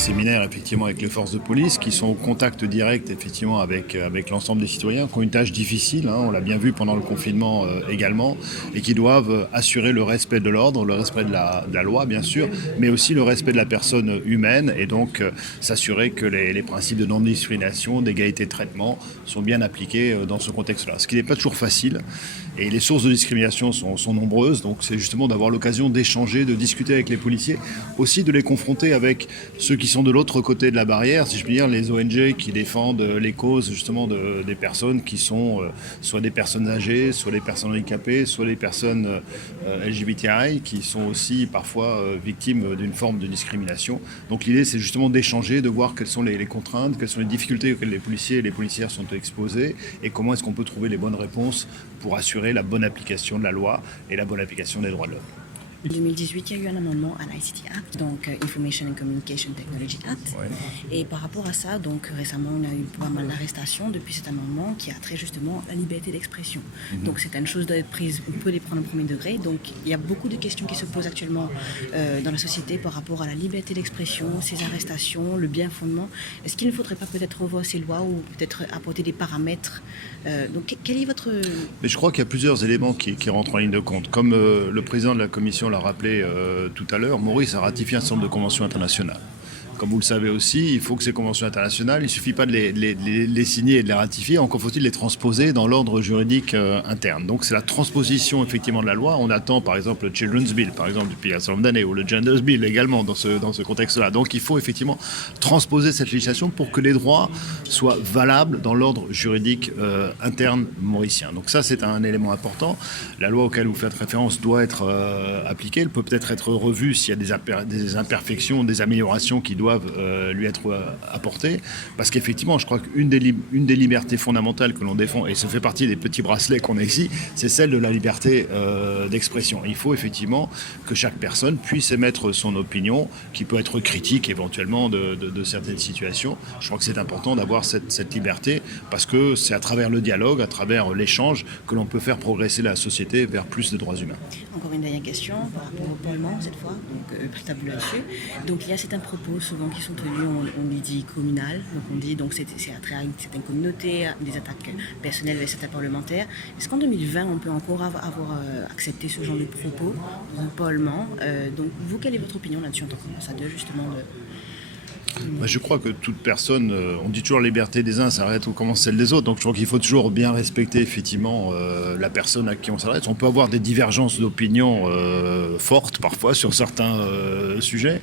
séminaire effectivement avec les forces de police qui sont au contact direct effectivement avec l'ensemble des citoyens, qui ont une tâche difficile, hein, on l'a bien vu pendant le confinement également, et qui doivent assurer le respect de l'ordre, le respect de la loi bien sûr, mais aussi le respect de la personne humaine, et donc s'assurer que les principes de non-discrimination, d'égalité de traitement sont bien appliqués dans ce contexte-là. Ce qui n'est pas toujours facile, et les sources de discrimination sont nombreuses, donc c'est justement d'avoir l'occasion d'échanger, de discuter avec les policiers, aussi de les confronter avec ceux qui sont de l'autre côté de la barrière, si je puis dire, les ONG qui défendent les causes justement des personnes qui sont soit des personnes âgées, soit des personnes handicapées, soit des personnes LGBTI qui sont aussi parfois victimes d'une forme de discrimination. Donc l'idée c'est justement d'échanger, de voir quelles sont les contraintes, quelles sont les difficultés auxquelles les policiers et les policières sont exposés et comment est-ce qu'on peut trouver les bonnes réponses pour assurer la bonne application de la loi et la bonne application des droits de l'homme. En 2018, il y a eu un amendement à l'ICT Act, donc Information and Communication Technology Act. Ouais. Et par rapport à ça, donc récemment, on a eu pas mal d'arrestations depuis cet amendement qui a trait justement à la liberté d'expression. Donc certaines choses doivent être prises, on peut les prendre au premier degré. Donc il y a beaucoup de questions qui se posent actuellement dans la société par rapport à la liberté d'expression, ces arrestations, le bien fondement. Est-ce qu'il ne faudrait pas peut-être revoir ces lois ou peut-être apporter des paramètres donc quel est votre... Mais je crois qu'il y a plusieurs éléments qui rentrent en ligne de compte. Comme le président de la commission l'a rappelé tout à l'heure, Maurice a ratifié un certain nombre de conventions internationales. Comme vous le savez aussi, il faut que ces conventions internationales, il ne suffit pas de les signer et de les ratifier, encore faut-il les transposer dans l'ordre juridique interne. Donc c'est la transposition effectivement de la loi. On attend par exemple le Children's Bill, par exemple depuis un certain nombre d'années, ou le Gender's Bill également dans ce contexte-là. Donc il faut effectivement transposer cette législation pour que les droits soient valables dans l'ordre juridique interne mauricien. Donc ça c'est un élément important. La loi auquel vous faites référence doit être appliquée. Elle peut peut-être être revue s'il y a des imperfections, des améliorations qui doivent lui être apportés, parce qu'effectivement je crois qu'une des libertés fondamentales que l'on défend, et ça fait partie des petits bracelets qu'on a ici, c'est celle de la liberté d'expression. Il faut effectivement que chaque personne puisse émettre son opinion, qui peut être critique éventuellement de certaines situations. Je crois que c'est important d'avoir cette liberté, parce que c'est à travers le dialogue, à travers l'échange, que l'on peut faire progresser la société vers plus de droits humains. Encore une dernière question par rapport au Parlement cette fois, donc tableau là-dessus. Donc il y a certains propos souvent qui sont tenus, on lui dit communal, donc on dit donc c'est à travers une certaine communauté, des attaques personnelles vers certains parlementaires. Est-ce qu'en 2020 on peut encore avoir accepté ce genre de propos dans un parlement donc vous, quelle est votre opinion là-dessus en tant qu'ambassadeur justement de... Je crois que toute personne, on dit toujours la liberté des uns s'arrête où commence celle des autres, donc je crois qu'il faut toujours bien respecter effectivement la personne à qui on s'adresse. On peut avoir des divergences d'opinion fortes parfois sur certains sujets,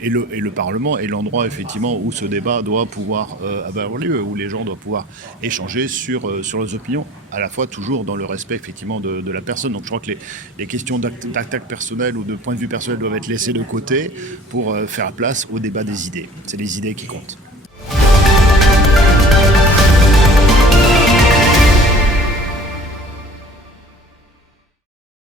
et le Parlement est l'endroit effectivement où ce débat doit pouvoir avoir lieu, où les gens doivent pouvoir échanger sur leurs opinions, à la fois toujours dans le respect effectivement de la personne. Donc je crois que les questions d'attaque personnelle ou de point de vue personnel doivent être laissées de côté pour faire place au débat des idées. C'est les idées qui comptent.